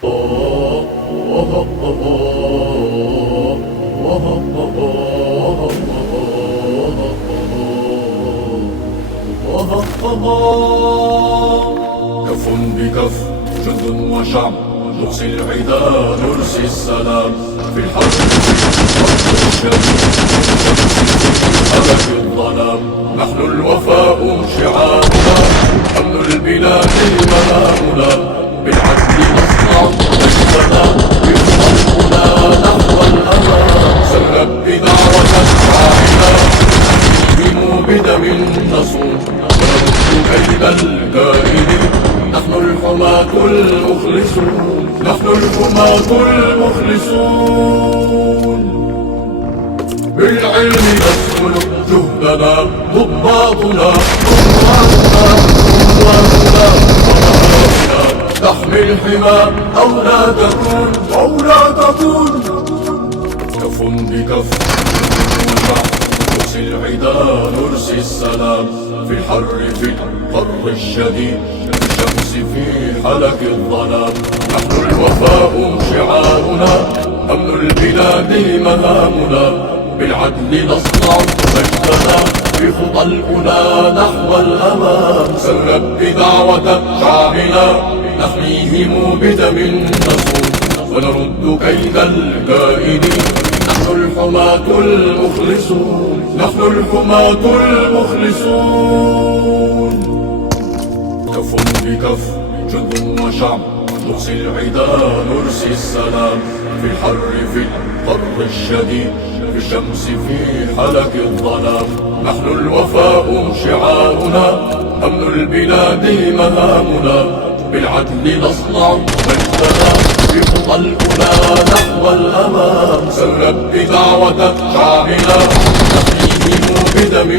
كف بكف جند وشعب نقصي العدا نرسي السلام في الحرب هلك الظلام. نحن الوفاء شعارنا أمن البلاد منامنا بالعدل نصنع مجدنا بخطونا نحو الأمام. سرب بدعوة شعارنا نهزم بدم نصون ونرد كيد الكائدين. نحن الحماة المخلصون نحن الحماة المخلصون. بالعلم نسلك جهدنا ضباطنا قواتنا تحمي الحمى أو لا تكون كف بكف نرسي العدا نرسي السلام في الحر في القر الشديد في الشمس في حلك الظلام. نحن الوفاء شعارنا أمن البلاد مهامنا بالعدل نصنع مجدنا بخطى الأولى نحو الأمام. سرب بدعوة شعبنا نحميهم بدم نصون ونرد كيد الكائدين. نحن الحماة المخلصون نحن الحماة المخلصون. كف بكف جند وشعب نقصي العدا نرسي السلام في الحر في القر الشديد في الشمس في حلك الظلام. نحن الوفاء شعارنا أمن البلاد مهامنا بالعدل نصنع مجدنا بخطى الأولى نحو الأمام. سرب بدعوة شعبنا نحميهم بدم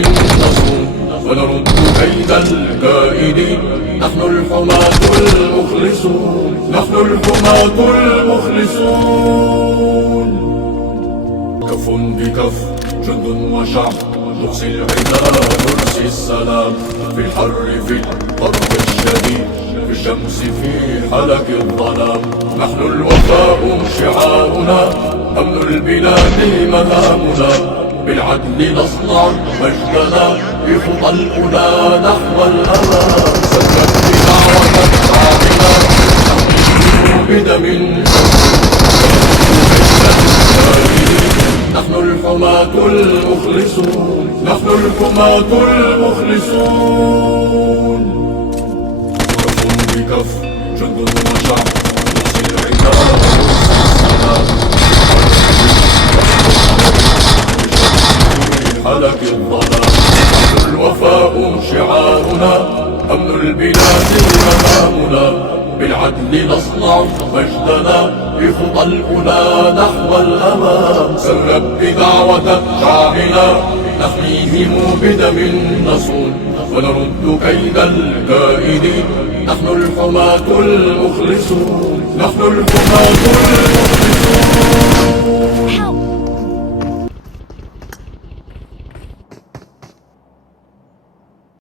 نصون ونرد كيد الكائدين. نحن الحماة المخلصون نحن الحماة المخلصون. كف بكف جند وشعب نقصي العدا نرسي السلام في الحر في القر الشديد في الشمس في حلك الظلام. نحن الوفاء شعارنا أمن البلاد مهامنا بالعدل نصنع مجدنا بخطى الأولى نحو الأمام. سرب بدعوة شعبنا نحميهم بدم نحن الحماة المخلصون نحن الحماة المخلصون. كف بكف جند وشعب نقصي العدا حلك الظلام. نحن الوفاء شعارنا أمن البلاد مهامنا بالعدل نصنع مجدنا بخطى الأولى نحو الأمام. سرب بدعوة شعبنا نحميهم بدم نصون ونرد كيد الكائدين. نحن الحماة المخلصون نحن الحماة المخلصون.